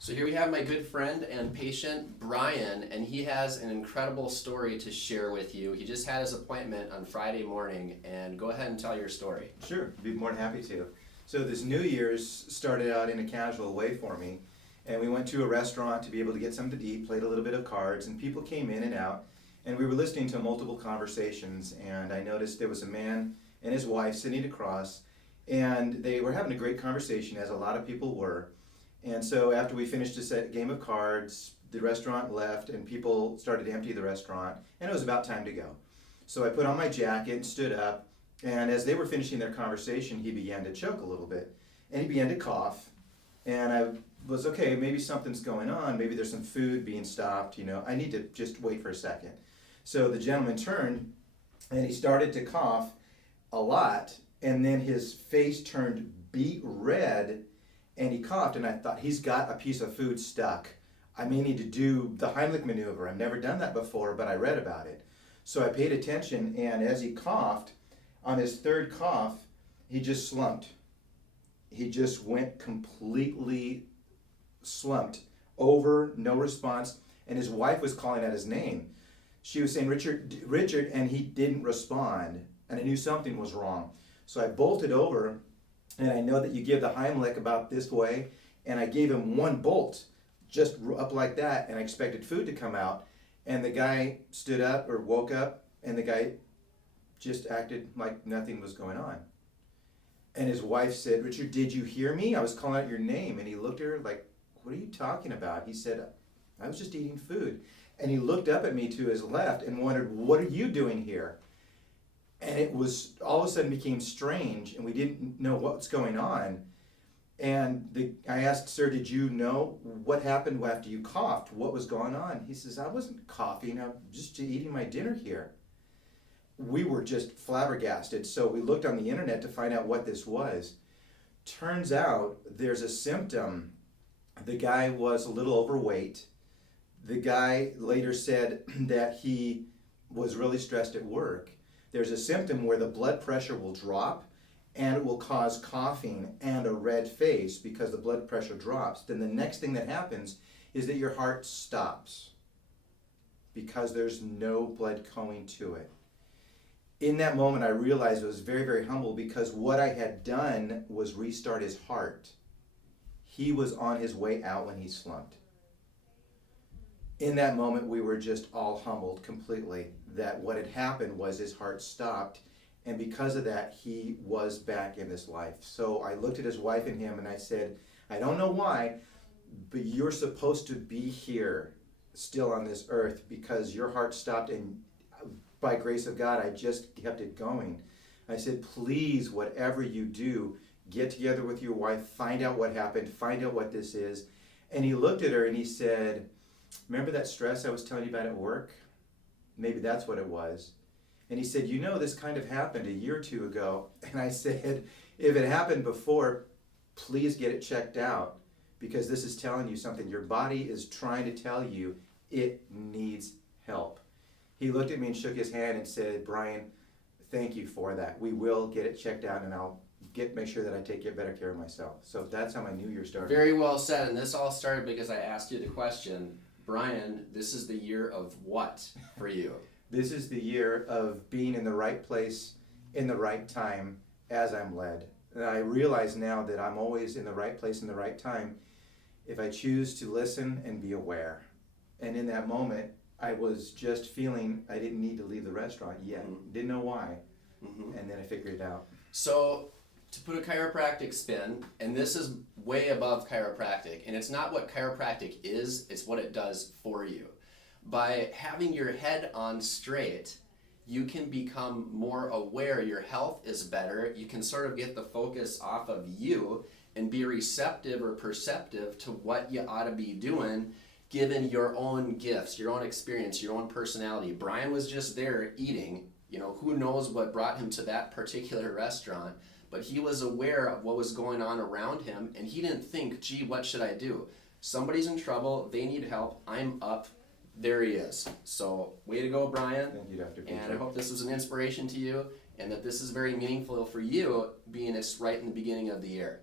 So here we have my good friend and patient, Brian, and he has an incredible story to share with you. He just had his appointment on Friday morning, and go ahead and tell your story. Sure, be more than happy to. So this New Year's started out in a casual way for me, and we went to a restaurant to be able to get something to eat, played a little bit of cards, and people came in and out, and we were listening to multiple conversations, and I noticed there was a man and his wife sitting across, and they were having a great conversation, as a lot of people were. And so after we finished a set game of cards, the restaurant left and people started to empty the restaurant, and it was about time to go. So I put on my jacket and stood up, and as they were finishing their conversation, he began to choke a little bit, and he began to cough. And I was, okay, maybe something's going on, maybe there's some food being stopped, I need to just wait for a second. So the gentleman turned, and he started to cough a lot, and then his face turned beet red, and he coughed, and I thought, he's got a piece of food stuck. I may need to do the Heimlich maneuver. I've never done that before, but I read about it. So I paid attention, and as he coughed, on his third cough, he just slumped. He just went completely slumped, over, no response, and his wife was calling out his name. She was saying, Richard, Richard, and he didn't respond, and I knew something was wrong. So I bolted over, and I know that you give the Heimlich about this way, and I gave him one bolt, just up like that, and I expected food to come out, and the guy stood up or woke up, and the guy just acted like nothing was going on. And his wife said, Richard, did you hear me? I was calling out your name. And he looked at her like, what are you talking about? He said, I was just eating food. And he looked up at me to his left and wondered, what are you doing here? And it was all of a sudden became strange, and we didn't know what's going on. And I asked, sir, did you know what happened after you coughed? What was going on? He says, I wasn't coughing, I'm just eating my dinner here. We were just flabbergasted, so we looked on the internet to find out what this was. Turns out there's a symptom. The guy was a little overweight. The guy later said that he was really stressed at work. There's a symptom where the blood pressure will drop, and it will cause coughing and a red face because the blood pressure drops. Then the next thing that happens is that your heart stops because there's no blood going to it. In that moment, I realized I was very, very humble because what I had done was restart his heart. He was on his way out when he slumped. In that moment, we were just all humbled completely that what had happened was his heart stopped, and because of that, he was back in this life. So I looked at his wife and him, and I said, I don't know why, but you're supposed to be here still on this earth because your heart stopped, and by grace of God, I just kept it going. I said, please, whatever you do, get together with your wife, find out what happened, find out what this is. And he looked at her and he said, remember that stress I was telling you about at work? Maybe that's what it was. And he said, this kind of happened a year or two ago. And I said, if it happened before, please get it checked out because this is telling you something. Your body is trying to tell you it needs help. He looked at me and shook his hand and said, Brian, thank you for that. We will get it checked out, and I'll make sure that I take better care of myself. So that's how my New Year started. Very well said, and this all started because I asked you the question, Brian, this is the year of what for you? This is the year of being in the right place, in the right time, as I'm led. And I realize now that I'm always in the right place in the right time if I choose to listen and be aware. And in that moment, I was just feeling I didn't need to leave the restaurant yet. Mm-hmm. Didn't know why. Mm-hmm. And then I figured it out. So, to put a chiropractic spin, and this is way above chiropractic, and it's not what chiropractic is, it's what it does for you. By having your head on straight, you can become more aware, your health is better, you can sort of get the focus off of you and be receptive or perceptive to what you ought to be doing given your own gifts, your own experience, your own personality. Brian was just there eating, who knows what brought him to that particular restaurant, but he was aware of what was going on around him, and he didn't think, gee, what should I do? Somebody's in trouble, they need help, I'm up, there he is. So, way to go, Brian. Thank you, Dr. And I hope this was an inspiration to you, and that this is very meaningful for you, being it's right in the beginning of the year.